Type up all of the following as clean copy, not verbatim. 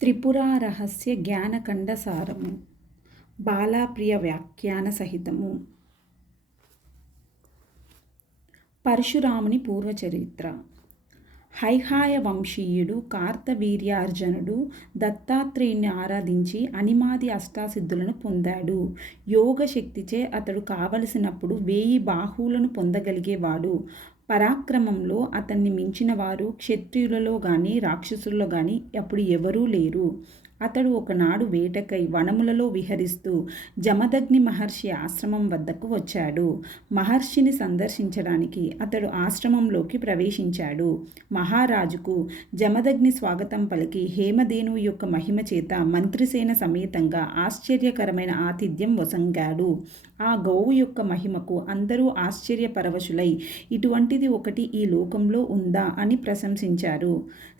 త్రిపురారహస్య జ్ఞానఖండసారము బాలాప్రియ వ్యాఖ్యాన సహితము. పరశురాముని పూర్వచరిత్ర. హైహాయ వంశీయుడు కార్తవీర్యార్జునుడు దత్తాత్రేయుని ఆరాధించి అనిమాది అష్టాసిద్ధులను పొందాడు. యోగ శక్తిచే అతడు కావలసినప్పుడు 1000 బాహువులను పొందగలిగేవాడు. పరాక్రమంలో అతన్ని మించిన వారు క్షత్రియులలో గాని రాక్షసులలో గాని అప్పుడు ఎవరూ లేరు. అతడు ఒకనాడు వేటకై వనములలో విహరిస్తూ జమదగ్ని మహర్షి ఆశ్రమం వద్దకు వచ్చాడు. మహర్షిని సందర్శించడానికి అతడు ఆశ్రమంలోకి ప్రవేశించాడు. మహారాజుకు జమదగ్ని స్వాగతం పలికి హేమధేనువు యొక్క మహిమ చేత మంత్రిసేన సమేతంగా ఆశ్చర్యకరమైన ఆతిథ్యం వసంగాడు. ఆ గోవు యొక్క మహిమకు అందరూ ఆశ్చర్యపరవశులై ఇటువంటిది ఒకటి ఈ లోకంలో ఉందా అని ప్రశంసించారు.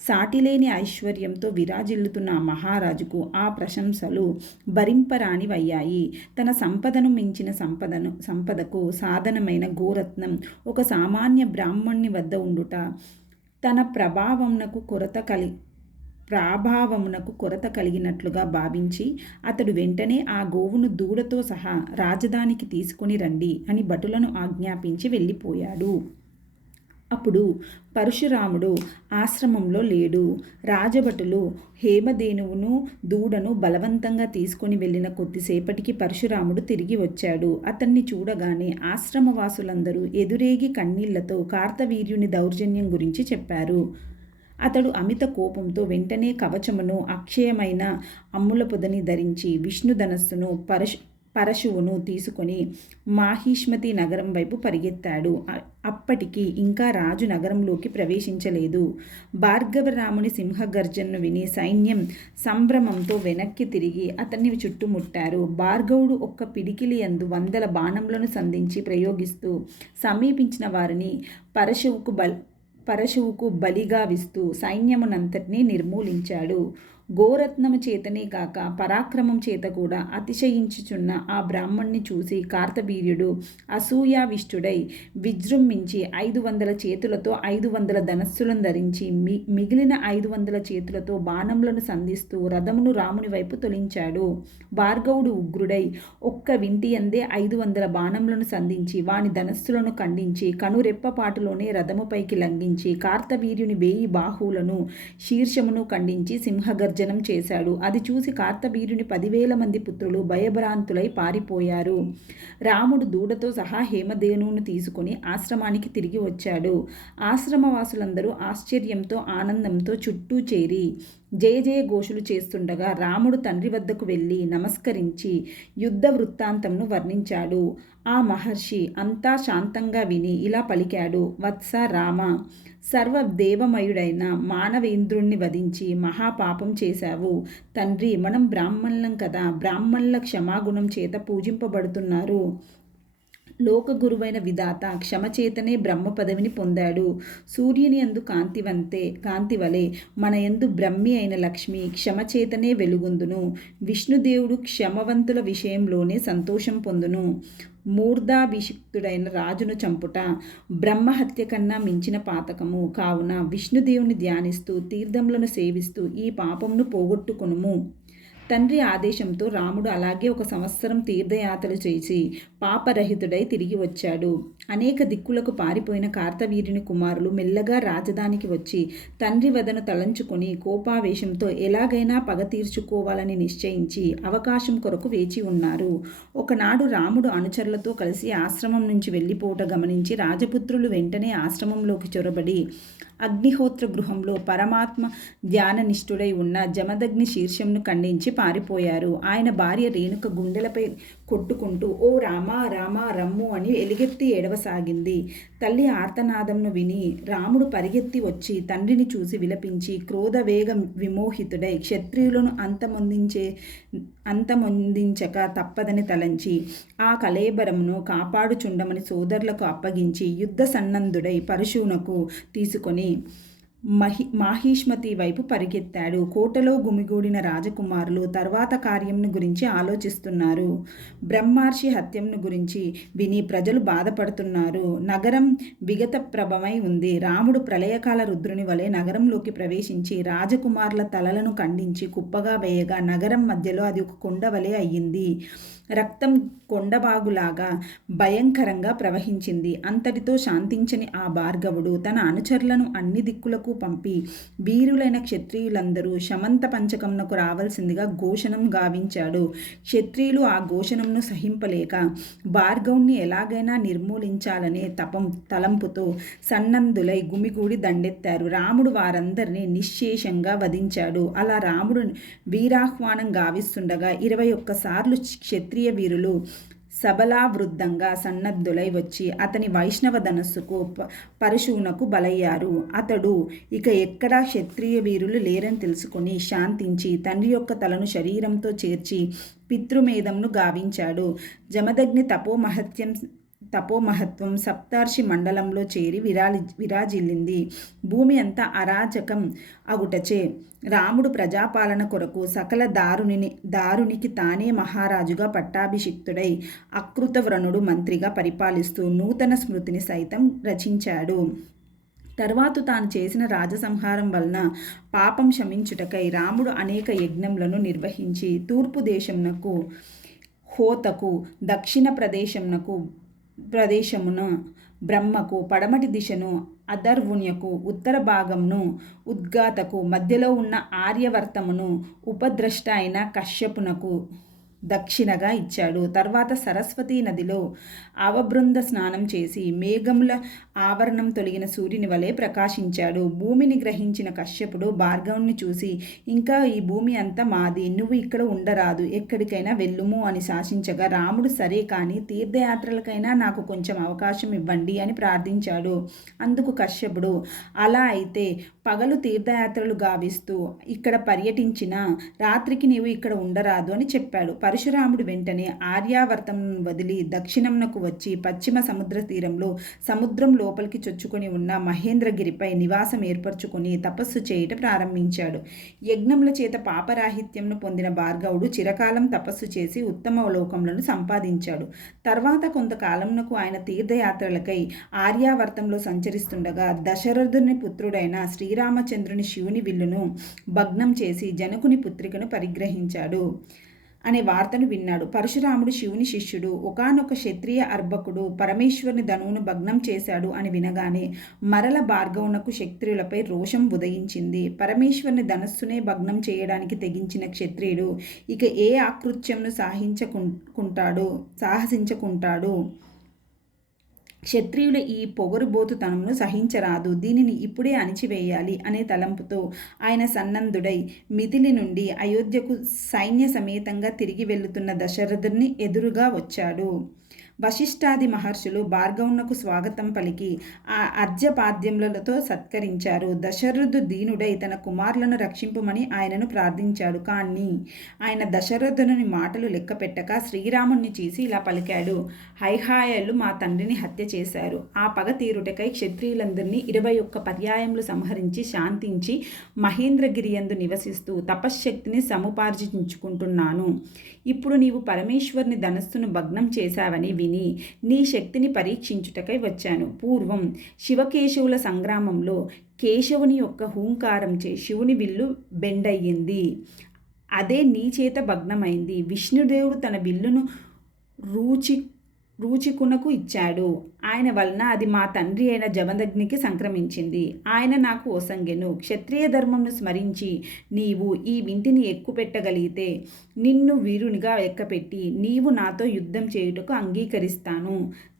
సాటిలేని ఐశ్వర్యంతో విరాజిల్లుతున్న మహారాజుకు ఆ ప్రశంసలు భరింపరానివయ్యాయి. తన సంపదను మించిన సంపదకు సాధనమైన గోరత్నం ఒక సామాన్య బ్రాహ్మణుని వద్ద ఉండుట తన ప్రాభావమునకు కొరత కలిగినట్లుగా భావించి అతడు వెంటనే ఆ గోవును దూడతో సహా రాజధానికి తీసుకొని రండి అని భటులను ఆజ్ఞాపించి వెళ్ళిపోయాడు. అప్పుడు పరశురాముడు ఆశ్రమంలో లేడు. రాజభటులు హేమధేనువును దూడను బలవంతంగా తీసుకొని వెళ్ళిన కొద్దిసేపటికి పరశురాముడు తిరిగి వచ్చాడు. అతన్ని చూడగానే ఆశ్రమవాసులందరూ ఎదురేగి కన్నీళ్లతో కార్తవీర్యుని దౌర్జన్యం గురించి చెప్పారు. అతడు అమిత కోపంతో వెంటనే కవచమును అక్షయమైన అమ్ముల పొదని ధరించి విష్ణుధనస్సును పరశువును తీసుకొని మాహిష్మతి నగరం వైపు పరిగెత్తాడు. అప్పటికి ఇంకా రాజు నగరంలోకి ప్రవేశించలేదు. భార్గవరాముని సింహగర్జనను విని సైన్యం సంభ్రమంతో వెనక్కి తిరిగి అతన్ని చుట్టుముట్టారు. భార్గవుడు ఒక్క పిడికిలి యందు 100 బాణములను సంధించి ప్రయోగిస్తూ సమీపించిన వారిని పరశువుకు బలిగా విస్తూ సైన్యమునంతటినీ నిర్మూలించాడు. గోరత్నము చేతనే కాక పరాక్రమం చేత కూడా అతిశయించుచున్న ఆ బ్రాహ్మణ్ణి చూసి కార్తవీర్యుడు అసూయావిష్టుడై విజృంభించి 500 చేతులతో 500 ధనస్సులను ధరించి మిగిలిన 500 చేతులతో బాణములను సంధిస్తూ రథమును రాముని వైపు తొలించాడు. భార్గవుడు ఉగ్రుడై ఒక్క వింటియందే 500 బాణములను సంధించి వాని ధనస్సులను ఖండించి కనురెప్పపాటులోనే రథముపైకి లంఘించి కార్తవీర్యుని 1000 బాహువులను శీర్షమును ఖండించి సింహగర్జనం చేశాడు. అది చూసి కార్తవీర్యుని 10,000 మంది పుత్రులు భయభ్రాంతులై పారిపోయారు. రాముడు దూడతో సహా హేమధేనువును తీసుకుని ఆశ్రమానికి తిరిగి వచ్చాడు. ఆశ్రమవాసులందరూ ఆశ్చర్యంతో ఆనందంతో చుట్టూ చేరి జయ జయ ఘోషులు చేస్తుండగా రాముడు తండ్రి వద్దకు వెళ్ళి నమస్కరించి యుద్ధ వృత్తాంతంను వర్ణించాడు. ఆ మహర్షి అంతా శాంతంగా విని ఇలా పలికాడు: వత్స రామ, సర్వదేవమయుడైన మానవేంద్రుణ్ణి వధించి మహాపాపం చేశావు. తండ్రి, మనం బ్రాహ్మణులం కదా, బ్రాహ్మణుల క్షమాగుణం చేత పూజింపబడుతున్నారు. లోకగురువైన విధాత క్షమచేతనే బ్రహ్మ పదవిని పొందాడు. సూర్యుని యందు కాంతివలే మన యందు బ్రహ్మి అయిన లక్ష్మి క్షమచేతనే వెలుగొందును. విష్ణుదేవుడు క్షమవంతుల విషయంలోనే సంతోషం పొందును. మూర్ధాభిషిక్తుడైన రాజును చంపుట బ్రహ్మహత్య కన్నా మించిన పాతకము. కావున విష్ణుదేవుని ధ్యానిస్తూ తీర్థములను సేవిస్తూ ఈ పాపమును పోగొట్టుకొనుము. తండ్రి ఆదేశంతో రాముడు అలాగే 1 సంవత్సరం తీర్థయాత్రలు చేసి పాపరహితుడై తిరిగి వచ్చాడు. అనేక దిక్కులకు పారిపోయిన కార్తవీర్యుని కుమారులు మెల్లగా రాజధానికి వచ్చి తండ్రి వదను తలంచుకొని కోపావేశంతో ఎలాగైనా పగ తీర్చుకోవాలని నిశ్చయించి అవకాశం కొరకు వేచి ఉన్నారు. ఒకనాడు రాముడు అనుచరులతో కలిసి ఆశ్రమం నుంచి వెళ్ళిపోవట గమనించి రాజపుత్రులు వెంటనే ఆశ్రమంలోకి చొరబడి అగ్నిహోత్ర గృహంలో పరమాత్మ ధ్యాననిష్ఠుడై ఉన్న జమదగ్ని శీర్షంను ఖండించి పారిపోయారు. ఆయన భార్య రేణుక గుండెలపై కొట్టుకుంటూ ఓ రామా రామా రమ్ము అని ఎలుగెత్తి ఏడవసాగింది. తల్లి ఆర్తనాదంను విని రాముడు పరిగెత్తి వచ్చి తండ్రిని చూసి విలపించి క్రోధవేగ విమోహితుడై క్షత్రియులను అంతమొందించక తప్పదని తలంచి ఆ కళేబరమును కాపాడుచుండమని సోదరులకు అప్పగించి యుద్ధ సన్నద్ధుడై పరశువునకు తీసుకొని మాహిష్మతి వైపు పరిగెత్తాడు. కోటలో గుమిగూడిన రాజకుమారులు తర్వాత కార్యంను గురించి ఆలోచిస్తున్నారు. బ్రహ్మర్షి హత్యంను గురించి విని ప్రజలు బాధపడుతున్నారు. నగరం విగత ప్రభమై ఉంది. రాముడు ప్రళయకాల రుద్రుని వలె నగరంలోకి ప్రవేశించి రాజకుమారుల తలలను ఖండించి కుప్పగా వేయగా నగరం మధ్యలో అది ఒక కొండ వలె అయ్యింది. రక్తం కొండబాగులాగా భయంకరంగా ప్రవహించింది. అంతటితో శాంతించని ఆ భార్గవుడు తన అనుచరులను అన్ని దిక్కులకు పంపి వీరులైన క్షత్రియులందరూ శమంత పంచకమునకు రావాల్సిందిగా ఘోషణం గావించాడు. క్షత్రియులు ఆ ఘోషణంను సహింపలేక భార్గవుణ్ణి ఎలాగైనా నిర్మూలించాలనే తలంపుతో సన్నద్ధులై గుమిగూడి దండెత్తారు. రాముడు వారందరినీ నిశ్శేషంగా వధించాడు. అలా రాముడు వీరాహ్వానం గావిస్తుండగా 21 సార్లు క్షత్రియ వీరులు సబలావృద్ధంగా సన్నద్ధులై వచ్చి అతని వైష్ణవ ధనస్సుకు పరశువునకు బలయ్యారు. అతడు ఇక ఎక్కడా క్షత్రియ వీరులు లేరని తెలుసుకుని శాంతించి తండ్రి యొక్క తలను శరీరంతో చేర్చి పితృమేధంను గావించాడు. జమదగ్ని తపోమహత్వం సప్తార్షి మండలంలో చేరి విరాజిల్లింది. భూమి అంతా అరాచకం అగుటచే రాముడు ప్రజాపాలన కొరకు సకల దారునికి తానే మహారాజుగా పట్టాభిషిక్తుడై అకృతవ్రణుడు మంత్రిగా పరిపాలిస్తూ నూతన స్మృతిని సైతం రచించాడు. తర్వాత తాను చేసిన రాజసంహారం వలన పాపం శమించుటకై రాముడు అనేక యజ్ఞములను నిర్వహించి తూర్పు దేశమునకు హోతకు, దక్షిణ ప్రదేశమున బ్రహ్మకు, పడమటి దిశను అధర్వుణ్యకు, ఉత్తర భాగంను ఉద్గాతకు, మధ్యలో ఉన్న ఆర్యవర్తమును ఉపద్రష్ట అయిన కశ్యపునకు దక్షిణగా ఇచ్చాడు. తర్వాత సరస్వతీ నదిలో అవబృంద స్నానం చేసి మేఘముల ఆవరణం తొలగిన సూర్యుని వలె ప్రకాశించాడు. భూమిని గ్రహించిన కశ్యపుడు భార్గవుని చూసి, ఇంకా ఈ భూమి అంతా మాది, నువ్వు ఇక్కడ ఉండరాదు, ఎక్కడికైనా వెళ్ళుము అని శాసించగా రాముడు సరే కానీ తీర్థయాత్రలకైనా నాకు కొంచెం అవకాశం ఇవ్వండి అని ప్రార్థించాడు. అందుకు కశ్యపుడు, అలా అయితే పగలు తీర్థయాత్రలు గావిస్తూ ఇక్కడ పర్యటించిన రాత్రికి నీవు ఇక్కడ ఉండరాదు అని చెప్పాడు. పరశురాముడు వెంటనే ఆర్యావర్తం వదిలి దక్షిణంనకు వచ్చి పశ్చిమ సముద్ర తీరంలో సముద్రం లోపలికి చొచ్చుకొని ఉన్న మహేంద్రగిరిపై నివాసం ఏర్పరచుకొని తపస్సు చేయట ప్రారంభించాడు. యజ్ఞముల చేత పాపరాహిత్యంను పొందిన భార్గవుడు చిరకాలం తపస్సు చేసి ఉత్తమ లోకములను సంపాదించాడు. తర్వాత కొంతకాలంనకు ఆయన తీర్థయాత్రలకై ఆర్యావర్తంలో సంచరిస్తుండగా దశరథుని పుత్రుడైన శ్రీరామచంద్రుని శివుని విల్లును భగ్నం చేసి జనకుని పుత్రికను పరిగ్రహించాడు అనే వార్తను విన్నాడు. పరశురాముడు శివుని శిష్యుడు, ఒకానొక క్షత్రియ అర్భకుడు పరమేశ్వరుని ధనువును భగ్నం చేశాడు అని వినగానే మరల భార్గవునకు క్షత్రియులపై రోషం ఉదయించింది. పరమేశ్వరుని ధనస్సునే భగ్నం చేయడానికి తెగించిన క్షత్రియుడు ఇక ఏ ఆకృత్యంను సాహసించుకుంటాడు. క్షత్రియుల ఈ పొగరుబోతుతనమును సహించరాదు, దీనిని ఇప్పుడే అణిచివేయాలి అనే తలంపుతో ఆయన సన్నద్ధుడై మిథిలి నుండి అయోధ్యకు సైన్య సమేతంగా తిరిగి వెళుతున్న దశరథుని ఎదురుగా వచ్చాడు. వశిష్ఠాది మహర్షులు భార్గవునకు స్వాగతం పలికి ఆ అర్ఘ్యపాద్యములతో సత్కరించారు. దశరథుడు దీనుడై తన కుమారులను రక్షింపమని ఆయనను ప్రార్థించాడు. కానీ ఆయన దశరథుని మాటలు లెక్కపెట్టక శ్రీరాముణ్ణి చేసి ఇలా పలికాడు, హైహాయలు మా తండ్రిని హత్య చేశారు. ఆ పగ తీరుటకై క్షత్రియులందరినీ 21 పర్యాయములు సంహరించి శాంతించి మహేంద్రగిరియందు నివసిస్తూ తపశ్శక్తిని సముపార్జించుకుంటున్నాను. ఇప్పుడు నీవు పరమేశ్వరుని ధనస్సును భగ్నం చేశావని విని నీ శక్తిని పరీక్షించుటకై వచ్చాను. పూర్వం శివకేశవుల సంగ్రామంలో కేశవుని యొక్క హూంకారంచే శివుని విల్లు బెండయ్యింది. అదే నీ చేత భగ్నమైంది. విష్ణుదేవుడు తన విల్లును రూచికునకు ఇచ్చాడు. ఆయన వలన అది మా తండ్రి అయిన జమదగ్నికి సంక్రమించింది. ఆయన నాకు ఒసంగెను. క్షత్రియ ధర్మంను స్మరించి నీవు ఈ వింటిని ఎక్కుపెట్టగలిగితే నిన్ను వీరునిగా ఎక్కపెట్టి నీవు నాతో యుద్ధం చేయుటకు అంగీకరిస్తాను.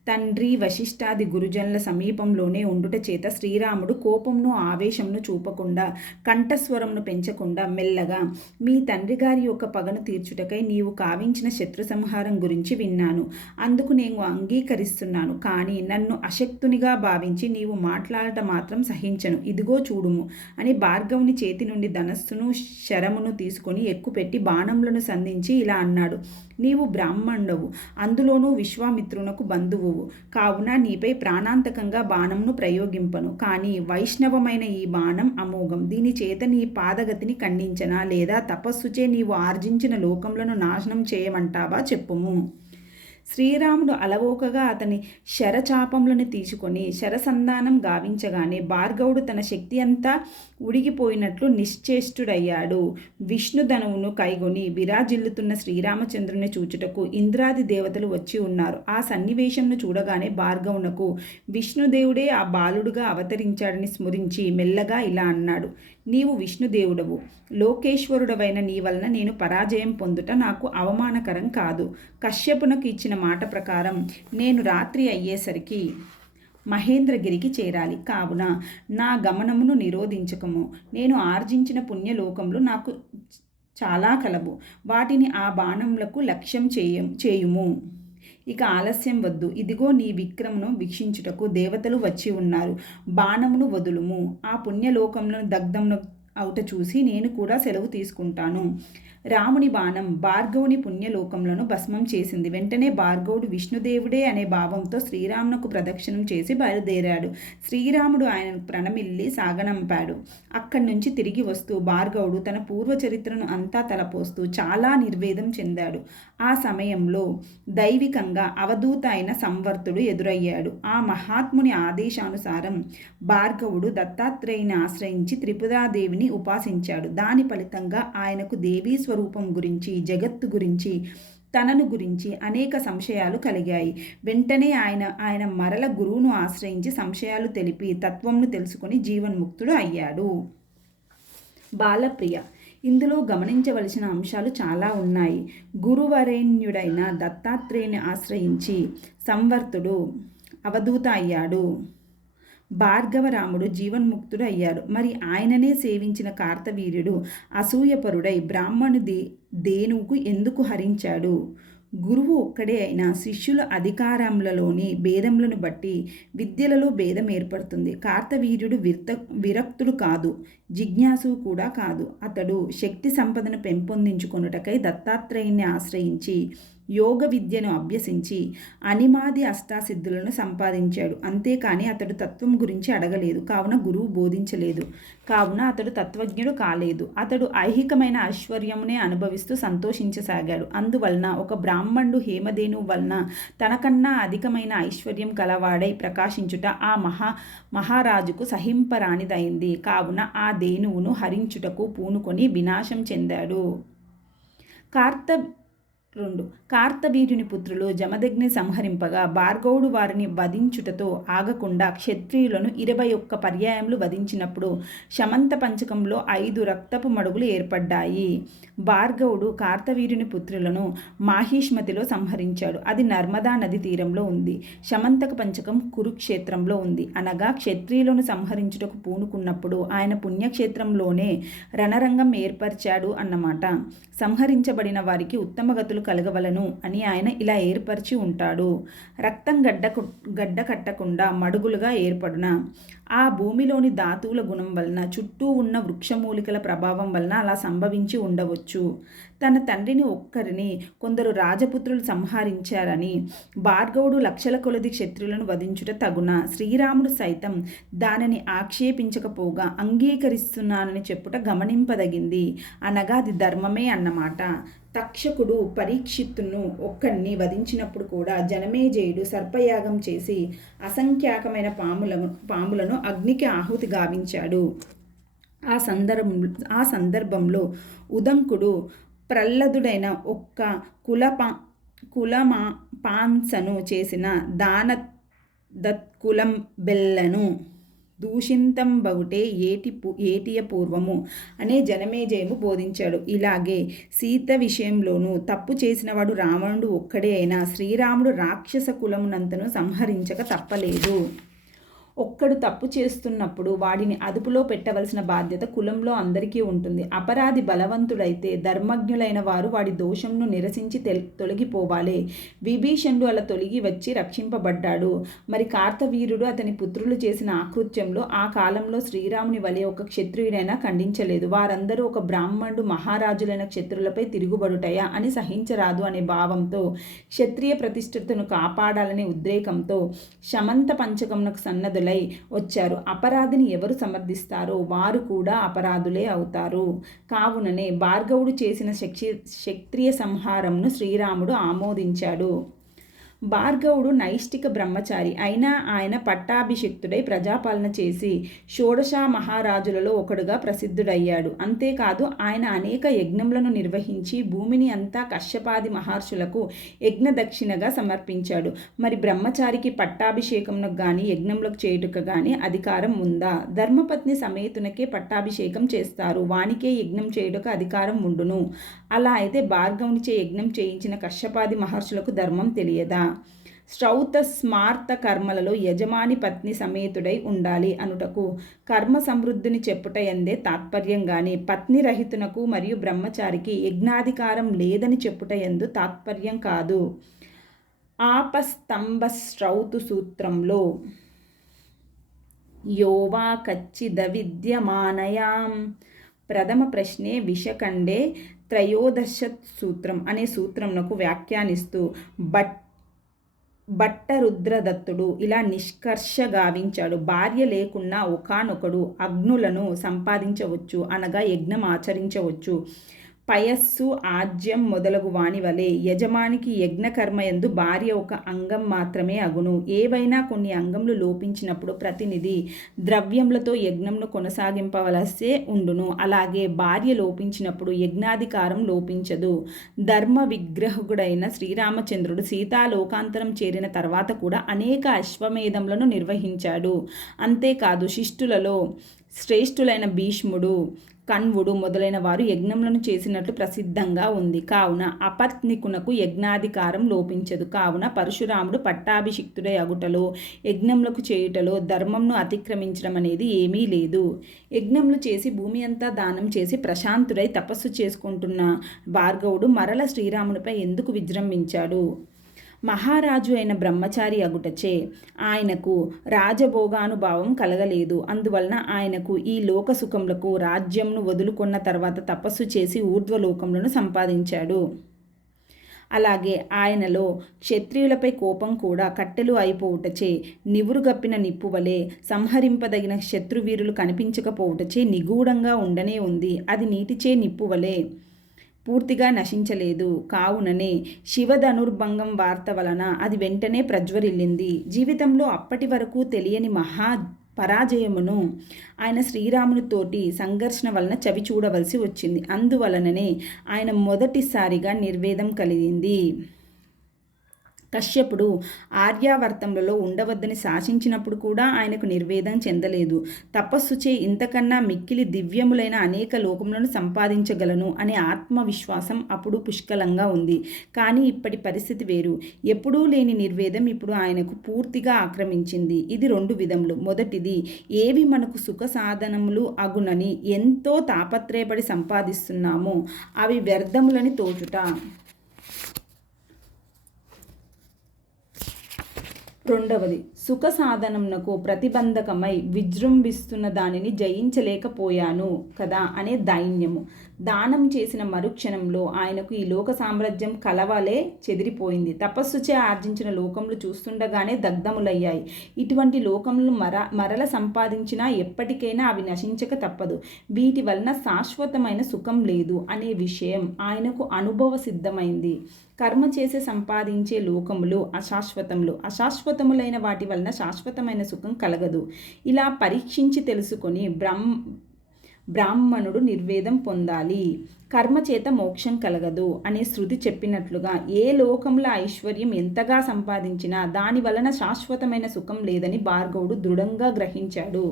తండ్రి వశిష్ఠాది గురుజనుల సమీపంలోనే ఉండుట చేత శ్రీరాముడు కోపంను ఆవేశంను చూపకుండా కంఠస్వరంను పెంచకుండా మెల్లగా, మీ తండ్రి గారి యొక్క పగను తీర్చుటకై నీవు కావించిన శత్రు సంహారం గురించి విన్నాను. అందుకు నేను అంగీకరిస్తున్నాను. కానీ నన్ను అశక్తునిగా భావించి నీవు మాట్లాడట మాత్రం సహించను. ఇదిగో చూడుము అని భార్గవుని చేతి నుండి ధనస్సును శరమును తీసుకొని ఎక్కుపెట్టి బాణములను సంధించి ఇలా అన్నాడు, నీవు బ్రాహ్మణుడవు, అందులోనూ విశ్వామిత్రునకు బంధువు. వైష్ణవుడవు, కావున నీపై ప్రాణాంతకంగా బాణంను ప్రయోగింపను. కానీ వైష్ణవమైన ఈ బాణం అమోఘం. దీని చేత నీ పాదగతిని ఖండించనా, లేదా తపస్సుచే నీవు ఆర్జించిన లోకములను నాశనం చేయమంటావా చెప్పుము. శ్రీరాముడు అలవోకగా అతని శరచాపములను తీసుకొని శరసంధానం గావించగానే భార్గవుడు తన శక్తి అంతా ఉడిగిపోయినట్లు నిశ్చేష్టుడయ్యాడు. విష్ణుధనువును కైగొని విరాజిల్లుతున్న శ్రీరామచంద్రుని చూచుటకు ఇంద్రాది దేవతలు వచ్చి ఉన్నారు. ఆ సన్నివేశంను చూడగానే భార్గవునకు విష్ణుదేవుడే ఆ బాలుడుగా అవతరించాడని స్మరించి మెల్లగా ఇలా అన్నాడు: నీవు విష్ణుదేవుడవు. లోకేశ్వరుడవైన నీ వలన నేను పరాజయం పొందుట నాకు అవమానకరం కాదు. కశ్యపునకు ఇచ్చిన మాట ప్రకారం నేను రాత్రి అయ్యేసరికి మహేంద్రగిరికి చేరాలి. కావున నా గమనమును నిరోధించకము. నేను ఆర్జించిన పుణ్యలోకములు నాకు చాలా కలవు. వాటిని ఆ బాణములకు లక్ష్యం చేయుము. ఇక ఆలస్యం వద్దు. ఇదిగో నీ విక్రమును వీక్షించుటకు దేవతలు వచ్చి ఉన్నారు. బాణమును వదులుము. ఆ పుణ్యలోకములను దగ్ధమును అవుట చూసి నేను కూడా సెలవు తీసుకుంటాను. రాముని బాణం భార్గవుని పుణ్యలోకములను భస్మం చేసింది. వెంటనే భార్గవుడు విష్ణుదేవుడే అనే భావంతో శ్రీరామునకు ప్రదక్షిణం చేసి బయలుదేరాడు. శ్రీరాముడు ఆయనకు ప్రణమిల్లి సాగనంపాడు. అక్కడి నుంచి తిరిగి వస్తూ భార్గవుడు తన పూర్వ చరిత్రను అంతా తలపోస్తూ చాలా నిర్వేదం చెందాడు. ఆ సమయంలో దైవికంగా అవధూత అయిన సంవర్తుడు ఎదురయ్యాడు. ఆ మహాత్ముని ఆదేశానుసారం భార్గవుడు దత్తాత్రేయుని ఆశ్రయించి త్రిపురాదేవిని ఉపాసించాడు. దాని ఫలితంగా ఆయనకు దేవీ స్వరూపం గురించి, జగత్తు గురించి, తనను గురించి అనేక సంశయాలు కలిగాయి. వెంటనే ఆయన మరల గురువును ఆశ్రయించి సంశయాలు తెలిపి తత్వంను తెలుసుకొని జీవన్ముక్తుడు అయ్యాడు. బాలప్రియ. ఇందులో గమనించవలసిన అంశాలు చాలా ఉన్నాయి. గురువరేణ్యుడైన దత్తాత్రేయుని ఆశ్రయించి సంవర్తుడు అవధూత అయ్యాడు. భార్గవరాముడు జీవన్ముక్తుడు అయ్యాడు. మరి ఆయననే సేవించిన కార్తవీర్యుడు అసూయపరుడై బ్రాహ్మణుడి దేనువుకు ఎందుకు హరించాడు? గురువు ఒక్కడే అయినా శిష్యుల అధికారములలోని భేదములను బట్టి విద్యలలో భేదం ఏర్పడుతుంది. కార్తవీర్యుడు విరక్తుడు కాదు, జిజ్ఞాసు కూడా కాదు. అతడు శక్తి సంపదను పెంపొందించుకొనుటకై దత్తాత్రేయుని ఆశ్రయించి యోగ విద్యను అభ్యసించి అనిమాది అష్టాసిద్ధులను సంపాదించాడు. అంతేకాని అతడు తత్వం గురించి అడగలేదు. కావున గురువు బోధించలేదు. కావున అతడు తత్వజ్ఞుడు కాలేదు. అతడు ఐహికమైన ఐశ్వర్యమునే అనుభవిస్తూ సంతోషించసాగాడు. అందువలన ఒక బ్రాహ్మణుడు హేమధేను వలన తనకన్నా అధికమైన ఐశ్వర్యం కలవాడై ప్రకాశించుట ఆ మహారాజుకు సహింపరానిదైంది. కావున ఆ ధేనువును హరించుటకు పూనుకొని వినాశం చెందాడు. 2. కార్తవీర్యుని పుత్రులు జమదగ్ని సంహరింపగా భార్గవుడు వారిని వధించుటతో ఆగకుండా క్షత్రియులను 21 పర్యాయములు వధించినప్పుడు శమంత పంచకంలో 5 రక్తపు మడుగులు ఏర్పడ్డాయి. భార్గవుడు కార్తవీర్యుని పుత్రులను మాహిష్మతిలో సంహరించాడు. అది నర్మదా నది తీరంలో ఉంది. శమంతక పంచకం కురుక్షేత్రంలో ఉంది. అనగా క్షత్రియులను సంహరించుటకు పూనుకున్నప్పుడు ఆయన పుణ్యక్షేత్రంలోనే రణరంగం ఏర్పరిచాడు అన్నమాట. సంహరించబడిన వారికి ఉత్తమ గతులు కలగవలను అని ఆయన ఇలా ఏర్పరిచి ఉంటాడు. రక్తం గడ్డ కట్టకుండా మడుగులుగా ఏర్పడున ఆ భూమిలోని ధాతువుల గుణం వలన, చుట్టూ ఉన్న వృక్షమూలికల ప్రభావం వలన అలా సంభవించి ఉండవచ్చు. తన తండ్రిని ఒక్కరిని కొందరు రాజపుత్రులు సంహరించారని భార్గవుడు లక్షల కొలది క్షత్రులను వధించుట తగున. శ్రీరాముడు సైతం దానిని ఆక్షేపించకపోగా అంగీకరిస్తున్నానని చెప్పుట గమనింపదగింది. అనగా అది ధర్మమే అన్నమాట. తక్షకుడు పరీక్షిత్తును ఒక్కడిని వధించినప్పుడు కూడా జనమేజయుడు సర్పయాగం చేసి అసంఖ్యాకమైన పాములను అగ్నికి ఆహుతి గావించాడు. ఆ సందర్భంలో ఉదంకుడు ప్రహ్లాదుడైన ఒక్క కులపాంసను చేసిన దానదత్కులం బెల్లను దూషింతంబగుటే ఏటియ పూర్వము అనే జనమేజయము బోధించాడు. ఇలాగే సీత విషయంలోనూ తప్పు చేసినవాడు రావణుడు ఒక్కడే అయినా శ్రీరాముడు రాక్షస కులమునంతను సంహరించక తప్పలేదు. ఒక్కడు తప్పు చేస్తున్నప్పుడు వాడిని అదుపులో పెట్టవలసిన బాధ్యత కులంలో అందరికీ ఉంటుంది. అపరాధి బలవంతుడైతే ధర్మజ్ఞులైన వారు వాడి దోషంను నిరసించి తొలగిపోవాలి. విభీషణుడు అలా తొలగి వచ్చి రక్షింపబడ్డాడు. మరి కార్తవీర్యుడు అతని పుత్రులు చేసిన ఆకృత్యంలో ఆ కాలంలో శ్రీరాముని వలె ఒక క్షత్రియుడైనా ఖండించలేదు. వారందరూ ఒక బ్రాహ్మణుడు మహారాజులైన క్షత్రులపై తిరుగుబడుటయా అని సహించరాదు అనే భావంతో, క్షత్రియ ప్రతిష్టతను కాపాడాలనే ఉద్రేకంతో శమంత పంచకమునకు సన్నదులై వచ్చారు. అపరాధిని ఎవరు సమర్థిస్తారో వారు కూడా అపరాధులే అవుతారు. కావుననే భార్గవుడు చేసిన క్షత్రియ సంహారంను శ్రీరాముడు ఆమోదించాడు. భార్గవుడు నైష్టిక బ్రహ్మచారి అయినా ఆయన పట్టాభిషిక్తుడై ప్రజాపాలన చేసి షోడశ మహారాజులలో ఒకడుగా ప్రసిద్ధుడయ్యాడు. అంతేకాదు ఆయన అనేక యజ్ఞములను నిర్వహించి భూమిని అంతా కశ్యపాది మహర్షులకు యజ్ఞ దక్షిణగా సమర్పించాడు. మరి బ్రహ్మచారికి పట్టాభిషేకమునకు గాని యజ్ఞములకు చేయుటకు గాని అధికారం ఉందా? ధర్మపత్ని సమేతునకే పట్టాభిషేకం చేస్తారు, వానికే యజ్ఞం చేయుటకు అధికారం ఉండును. అలా అయితే భార్గవునిచే యజ్ఞం చేయించిన కశ్యపాది మహర్షులకు ధర్మం తెలియదా? శ్రౌత స్మార్త కర్మలలో యజమాని పత్ని సమేతుడై ఉండాలి అనుటకు కర్మ సమృద్ధిని చెప్పుట ఎందే తాత్పర్యం గాని పత్ని రహితునకు మరియు బ్రహ్మచారికి యజ్ఞాధికారం లేదని చెప్పుట ఎందు తాత్పర్యం కాదు. ఆపస్తంభ శ్రౌతు సూత్రంలో యోవా కచ్చిద విద్యమానయాం ప్రథమ ప్రశ్నే విషఖండే త్రయోదశ సూత్రం అనే సూత్రంనకు వ్యాఖ్యానిస్తూ భట్టరుద్రదత్తుడు ఇలా నిష్కర్ష గావించాడు. భార్య లేకున్నా ఒకానొకడు అగ్నులను సంపాదించవచ్చు, అనగా యజ్ఞం ఆచరించవచ్చు. పయస్సు ఆజ్యం మొదలగు వాని వలె యజమానికి యజ్ఞకర్మయందు భార్య ఒక అంగం మాత్రమే అగును. ఏవైనా కొన్ని అంగములు లోపించినప్పుడు ప్రతినిధి ద్రవ్యములతో యజ్ఞంను కొనసాగింపవలసే ఉండును. అలాగే భార్య లోపించినప్పుడు యజ్ఞాధికారం లోపించదు. ధర్మ విగ్రహుడైన శ్రీరామచంద్రుడు సీతాలోకాంతరం చేరిన తర్వాత కూడా అనేక అశ్వమేధములను నిర్వహించాడు. అంతేకాదు శిష్టులలో శ్రేష్ఠులైన భీష్ముడు, కణ్వుడు మొదలైన వారు యజ్ఞములను చేసినట్లు ప్రసిద్ధంగా ఉంది. కావున అపత్నికునకు యజ్ఞాధికారం లోపించదు. కావున పరశురాముడు పట్టాభిషిక్తుడై అగుటలో యజ్ఞములకు చేయుటలో ధర్మంను అతిక్రమించడం అనేది ఏమీ లేదు. యజ్ఞములు చేసి భూమి అంతా దానం చేసి ప్రశాంతుడై తపస్సు చేసుకుంటున్న భార్గవుడు మరల శ్రీరామునిపై ఎందుకు విజృంభించాడు? మహారాజు అయిన బ్రహ్మచారి అగుటచే ఆయనకు రాజభోగానుభావం కలగలేదు. అందువలన ఆయనకు ఈ లోక సుఖములకు రాజ్యంను వదులుకొన్న తర్వాత తపస్సు చేసి ఊర్ధ్వలోకములను సంపాదించాడు. అలాగే ఆయనలో క్షత్రియులపై కోపం కూడా కట్టెలు అయిపోవుటచే నివురుగప్పిన నిప్పువలే సంహరింపదగిన శత్రువీరులు కనిపించకపోవుటచే నిగూఢంగా ఉండనే ఉంది. అది నీటిచే నిప్పువలే పూర్తిగా నశించలేదు. కావుననే శివధనుర్భంగం వార్త వలన అది వెంటనే ప్రజ్వరిల్లింది. జీవితంలో అప్పటి వరకు తెలియని మహా పరాజయమును ఆయన శ్రీరామునితోటి సంఘర్షణ వలన చవి చూడవలసి వచ్చింది. అందువలననే ఆయన మొదటిసారిగా నిర్వేదం కలిగింది. కశ్యపుడు ఆర్యావర్తంలో ఉండవద్దని శాసించినప్పుడు కూడా ఆయనకు నిర్వేదం చెందలేదు. తపస్సుచే ఇంతకన్నా మిక్కిలి దివ్యములైన అనేక లోకములను సంపాదించగలను అనే ఆత్మవిశ్వాసం అప్పుడు పుష్కలంగా ఉంది. కానీ ఇప్పటి పరిస్థితి వేరు. ఎప్పుడూ లేని నిర్వేదం ఇప్పుడు ఆయనకు పూర్తిగా ఆక్రమించింది. ఇది రెండు విధములు. మొదటిది, ఏవి మనకు సుఖ సాధనములు అగునని ఎంతో తాపత్రయపడి సంపాదిస్తున్నామో అవి వ్యర్థములని తోచుట. రెండవది, సుఖ సాధనమునకు ప్రతిబంధకమై విజృంభిస్తున్న దానిని జయించలేకపోయాను కదా అనే దైన్యము. దానం చేసిన మరుక్షణంలో ఆయనకు ఈ లోక సామ్రాజ్యం కలవలే చెదిరిపోయింది. తపస్సుచే ఆర్జించిన లోకములు చూస్తుండగానే దగ్ధములయ్యాయి. ఇటువంటి లోకములు మరల సంపాదించినా ఎప్పటికైనా అవి నశించక తప్పదు. వీటి వలన శాశ్వతమైన సుఖం లేదు అనే విషయం ఆయనకు అనుభవ సిద్ధమైంది. కర్మ చేసి సంపాదించే లోకములు అశాశ్వతములు, అశాశ్వతములైన వాటి వలన శాశ్వతమైన సుఖం కలగదు. ఇలా పరీక్షించి తెలుసుకొని బ్రాహ్మణుడు నిర్వేదం పొందాలి. కర్మ చేత మోక్షం కలగదు అనే శృతి చెప్పినట్లుగా ఏ లోకముల ఐశ్వర్యం ఎంతగా సంపాదించినా దాని వలన శాశ్వతమైన సుఖం లేదని భార్గవుడు దృఢంగా గ్రహించాడు.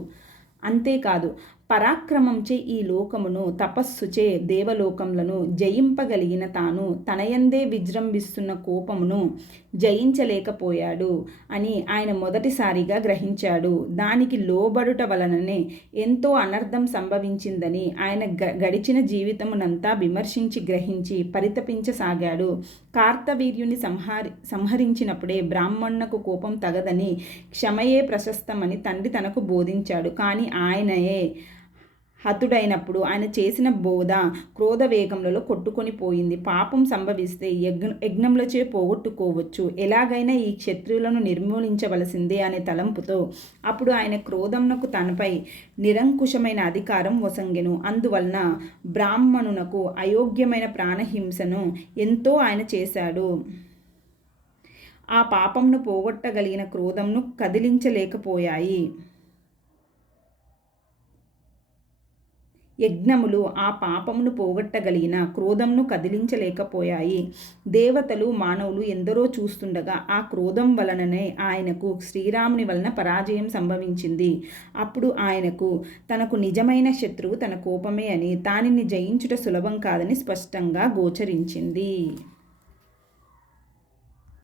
అంతేకాదు, పరాక్రమంచే ఈ లోకమును తపస్సుచే దేవలోకములను జయింపగలిగిన తాను తనయందే విజృంభిస్తున్న కోపమును జయించలేకపోయాడు అని ఆయన మొదటిసారిగా గ్రహించాడు. దానికి లోబడుట వలననే ఎంతో అనర్థం సంభవించిందని ఆయన గడిచిన జీవితమునంతా విమర్శించి గ్రహించి పరితపించసాగాడు. కార్తవీర్యుని సంహరించినప్పుడే బ్రాహ్మణునకు కోపం తగదని, క్షమయే ప్రశస్తమని తండ్రి తనకు బోధించాడు. కానీ ఆయనయే హతుడైనప్పుడు ఆయన చేసిన బోధ క్రోధ వేగంలో కొట్టుకొని పోయింది. పాపం సంభవిస్తే యజ్ఞములచే పోగొట్టుకోవచ్చు, ఎలాగైనా ఈ క్షత్రియులను నిర్మూలించవలసిందే అనే తలంపుతో అప్పుడు ఆయన క్రోధమునకు తనపై నిరంకుశమైన అధికారం వసంగెను. అందువలన బ్రాహ్మణునకు అయోగ్యమైన ప్రాణహింసను ఎంతో ఆయన చేశాడు. ఆ పాపంను పోగొట్టగలిగిన క్రోధంను కదిలించలేకపోయాయి. యజ్ఞములు ఆ పాపమును పోగొట్టగలిగిన క్రోధంను కదిలించలేకపోయాయి. దేవతలు మానవులు ఎందరో చూస్తుండగా ఆ క్రోధం వలననే ఆయనకు శ్రీరాముని వలన పరాజయం సంభవించింది. అప్పుడు ఆయనకు తనకు నిజమైన శత్రువు తన కోపమే అని, దానిని జయించుట సులభం కాదని స్పష్టంగా గోచరించింది.